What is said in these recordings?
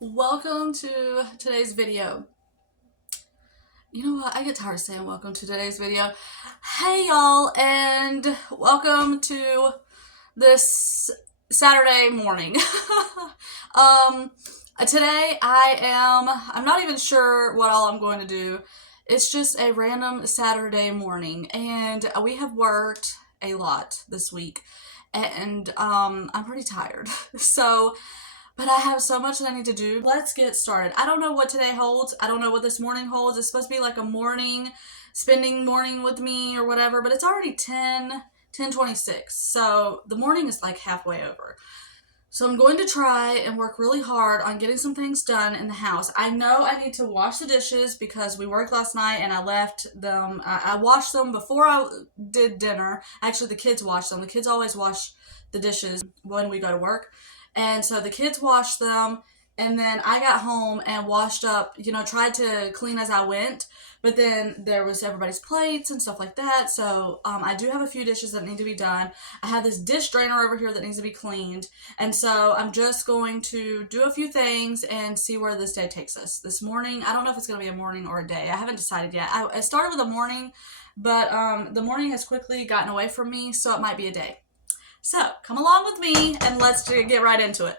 Welcome to today's video. You know what? I get tired of saying welcome to today's video. Hey y'all, and welcome to this Saturday morning. Today I'm not even sure what all I'm going to do. It's just a random Saturday morning, and we have worked a lot this week, and I'm pretty tired. But I have so much that I need to do. Let's get started. I don't know what today holds. I don't know what this morning holds. It's supposed to be like a spending morning with me or whatever, but it's already 10:26. So the morning is like halfway over. So I'm going to try and work really hard on getting some things done in the house. I know I need to wash the dishes because we worked last night and I left them. I washed them before I did dinner. Actually, the kids washed them. The kids always wash the dishes when we go to work. And so the kids washed them, and then I got home and washed up, tried to clean as I went, but then there was everybody's plates and stuff like that. So I do have a few dishes that need to be done. I have this dish drainer over here that needs to be cleaned. And so I'm just going to do a few things and see where this day takes us. This morning, I don't know if it's going to be a morning or a day. I haven't decided yet. I started with a morning, but the morning has quickly gotten away from me, so it might be a day. So, come along with me and let's get right into it.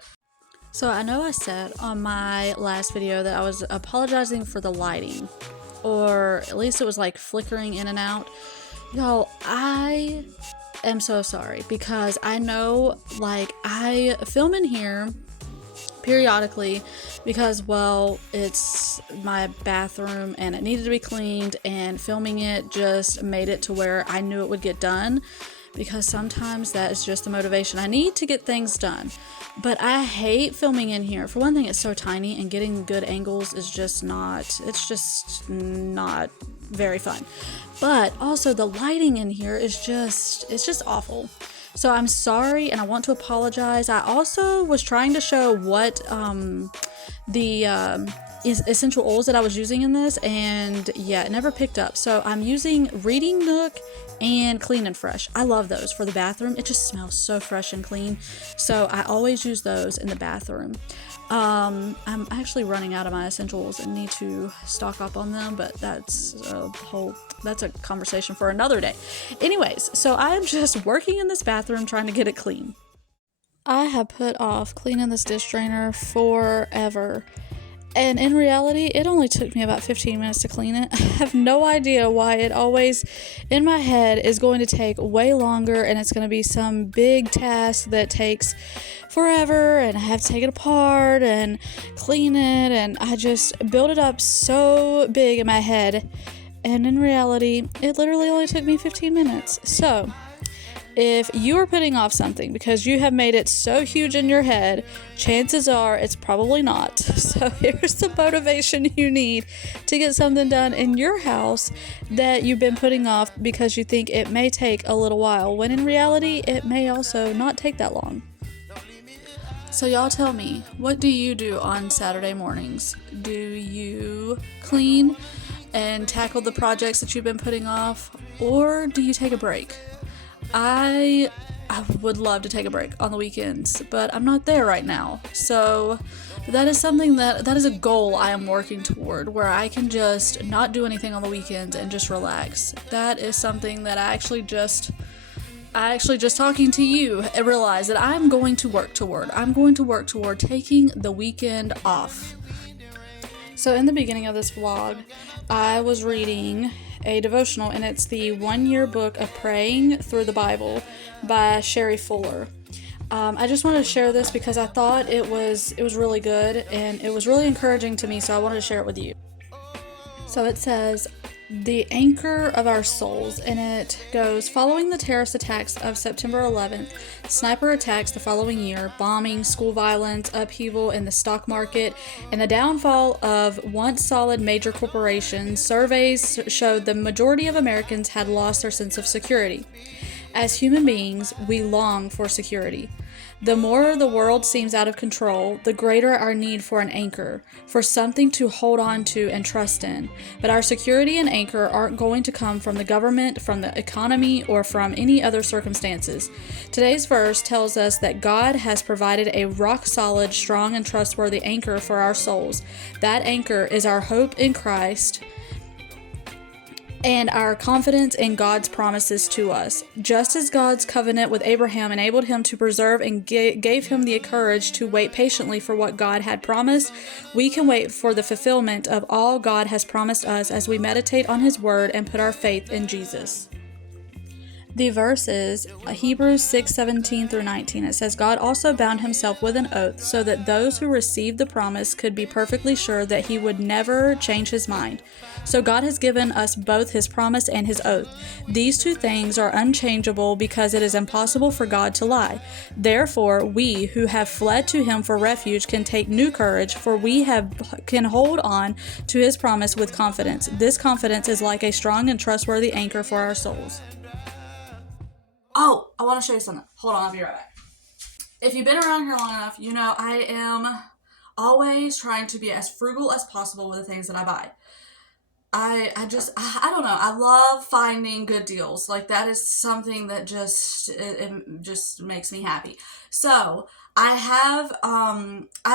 So, I know I said on my last video that I was apologizing for the lighting, or at least it was like flickering in and out. Y'all, I am so sorry because I know, I film in here periodically because, well, it's my bathroom and it needed to be cleaned, and filming it just made it to where I knew it would get done. Because sometimes that is just the motivation I need to get things done. But I hate filming in here. For one thing, it's so tiny, and getting good angles is just not very fun. But also the lighting in here is it's just awful. So I'm sorry, and I want to apologize. I also was trying to show what the essential oils that I was using in this, and yeah, it never picked up. So I'm using Reading Nook and Clean and Fresh. I love those for the bathroom. It just smells so fresh and clean. So I always use those in the bathroom. I'm actually running out of my essentials and need to stock up on them, but that's a conversation for another day. Anyways, so I'm just working in this bathroom trying to get it clean. I have put off cleaning this dish drainer forever. And in reality, it only took me about 15 minutes to clean it. I have no idea why it always, in my head, is going to take way longer, and it's going to be some big task that takes forever, and I have to take it apart and clean it, and I just build it up so big in my head. And in reality, it literally only took me 15 minutes. So, if you are putting off something because you have made it so huge in your head, chances are it's probably not. So here's the motivation you need to get something done in your house that you've been putting off because you think it may take a little while, when in reality, it may also not take that long. So y'all tell me, what do you do on Saturday mornings? Do you clean and tackle the projects that you've been putting off, or do you take a break? I would love to take a break on the weekends, but I'm not there right now. So that is something that is a goal I am working toward, where I can just not do anything on the weekends and just relax. That is something that I actually just talking to you, I realized that I'm going to work toward. I'm going to work toward taking the weekend off. So in the beginning of this vlog, I was reading a devotional, and it's the 1-year book of praying through the Bible by Sherry Fuller. I just wanted to share this because I thought it was really good, and it was really encouraging to me, so I wanted to share it with you. So it says, "The anchor of our souls," and it goes, "Following the terrorist attacks of September 11th, sniper attacks the following year, bombing, school violence, upheaval in the stock market, and the downfall of once solid major corporations, surveys showed the majority of Americans had lost their sense of security. As human beings, we long for security. The more the world seems out of control, the greater our need for an anchor, for something to hold on to and trust in. But our security and anchor aren't going to come from the government, from the economy, or from any other circumstances. Today's verse tells us that God has provided a rock-solid, strong, and trustworthy anchor for our souls. That anchor is our hope in Christ and our confidence in God's promises to us. Just as God's covenant with Abraham enabled him to preserve and gave him the courage to wait patiently for what God had promised, we can wait for the fulfillment of all God has promised us as we meditate on His Word and put our faith in Jesus. The verse is Hebrews 6:17 through 19. It says, God also bound himself with an oath so that those who received the promise could be perfectly sure that he would never change his mind. So God has given us both his promise and his oath. These two things are unchangeable because it is impossible for God to lie. Therefore, we who have fled to him for refuge can take new courage, for we can hold on to his promise with confidence. This confidence is like a strong and trustworthy anchor for our souls. Oh, I want to show you something. Hold on, I'll be right back. If you've been around here long enough, you know I am always trying to be as frugal as possible with the things that I buy. I don't know. I love finding good deals. Like, that is something that it just makes me happy. So I've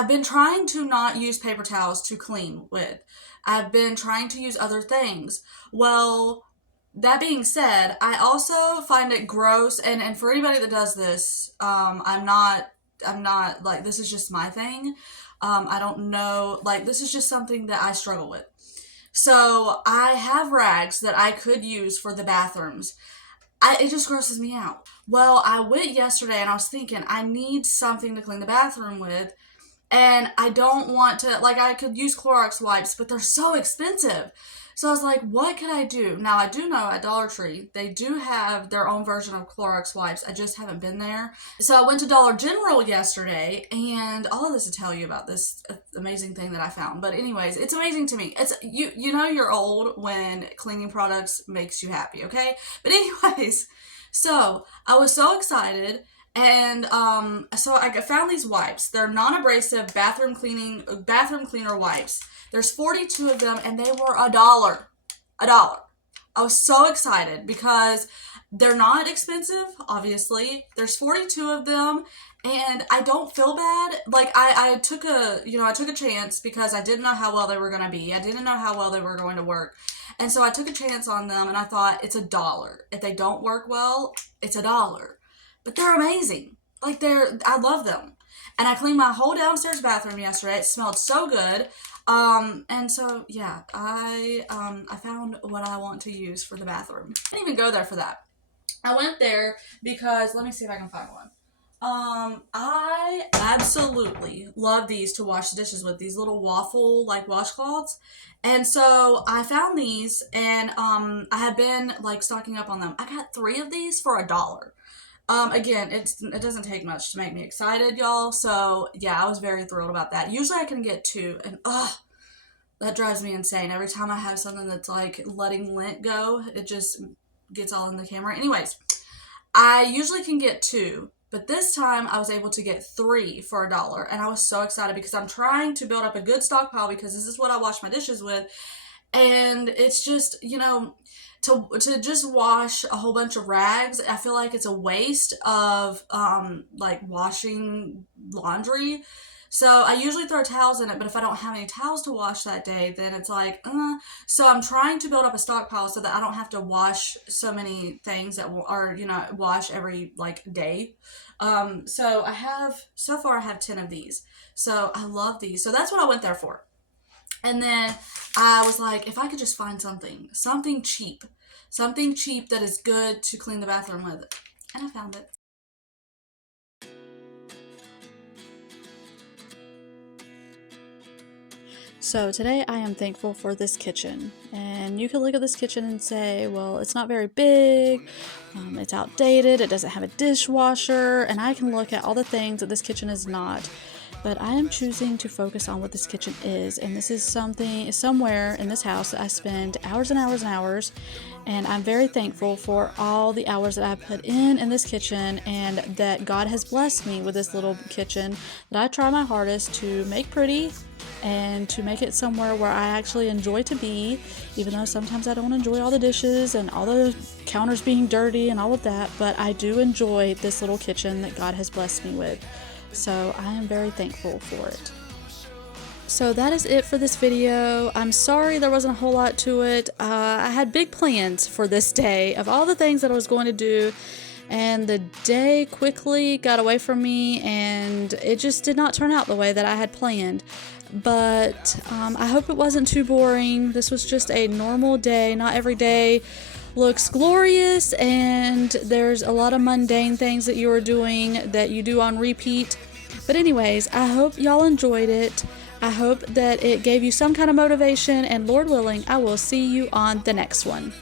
been trying to not use paper towels to clean with. I've been trying to use other things. Well, that being said, I also find it gross, and for anybody that does this, I'm not like, this is just my thing. I don't know, like, this is just something that I struggle with. So I have rags that I could use for the bathrooms. It just grosses me out. Well, I went yesterday and I was thinking I need something to clean the bathroom with, and I don't want to, like, I could use Clorox wipes, but they're so expensive. So I was like, what can I do? Now, I do know at Dollar Tree, they do have their own version of Clorox wipes. I just haven't been there. So I went to Dollar General yesterday, and all of this to tell you about this amazing thing that I found. But anyways, it's amazing to me. It's you know you're old when cleaning products makes you happy, okay? But anyways, so I was so excited. And so I found these wipes. They're non-abrasive bathroom cleaner wipes. There's 42 of them, and they were $1. $1. I was so excited because they're not expensive, obviously. There's 42 of them, and I don't feel bad. Like, I took a chance because I didn't know how well they were going to be. I didn't know how well they were going to work. And so I took a chance on them, and I thought, it's $1. If they don't work well, it's $1. But they're amazing. Like, I love them. And I cleaned my whole downstairs bathroom yesterday. It smelled so good. And so, yeah, I found what I want to use for the bathroom. I didn't even go there for that. I went there because, let me see if I can find one. I absolutely love these to wash the dishes with, these little waffle, like, washcloths. And so I found these, and, I have been, like, stocking up on them. I got 3 of these for $1. Again, it doesn't take much to make me excited, y'all. So, yeah, I was very thrilled about that. Usually I can get 2, and, that drives me insane. Every time I have something that's, like, letting lint go, it just gets all in the camera. Anyways, I usually can get 2, but this time I was able to get 3 for $1, and I was so excited because I'm trying to build up a good stockpile because this is what I wash my dishes with, and it's just, to just wash a whole bunch of rags, I feel like it's a waste of, like, washing laundry. So I usually throw towels in it, but if I don't have any towels to wash that day, then it's like, So I'm trying to build up a stockpile so that I don't have to wash so many things wash every, like, day. So so far I have 10 of these. So I love these. So that's what I went there for. And then I was like, if I could just find something cheap that is good to clean the bathroom with. And I found it. So today I am thankful for this kitchen. And you can look at this kitchen and say, well, it's not very big, It's outdated, it doesn't have a dishwasher, and I can look at all the things that this kitchen is not. But I am choosing to focus on what this kitchen is, and this is somewhere in this house that I spend hours and hours and hours, and I'm very thankful for all the hours that I've put in this kitchen, and that God has blessed me with this little kitchen that I try my hardest to make pretty and to make it somewhere where I actually enjoy to be, even though sometimes I don't enjoy all the dishes and all the counters being dirty and all of that, but I do enjoy this little kitchen that God has blessed me with. So I am very thankful for it. So that is it for this video. I'm sorry there wasn't a whole lot to it. I had big plans for this day of all the things that I was going to do, and the day quickly got away from me, and it just did not turn out the way that I had planned. But I hope it wasn't too boring. This was just a normal day. Not every day looks glorious, and there's a lot of mundane things that you are doing that you do on repeat. But anyways, I hope y'all enjoyed it. I hope that it gave you some kind of motivation, and Lord willing, I will see you on the next one.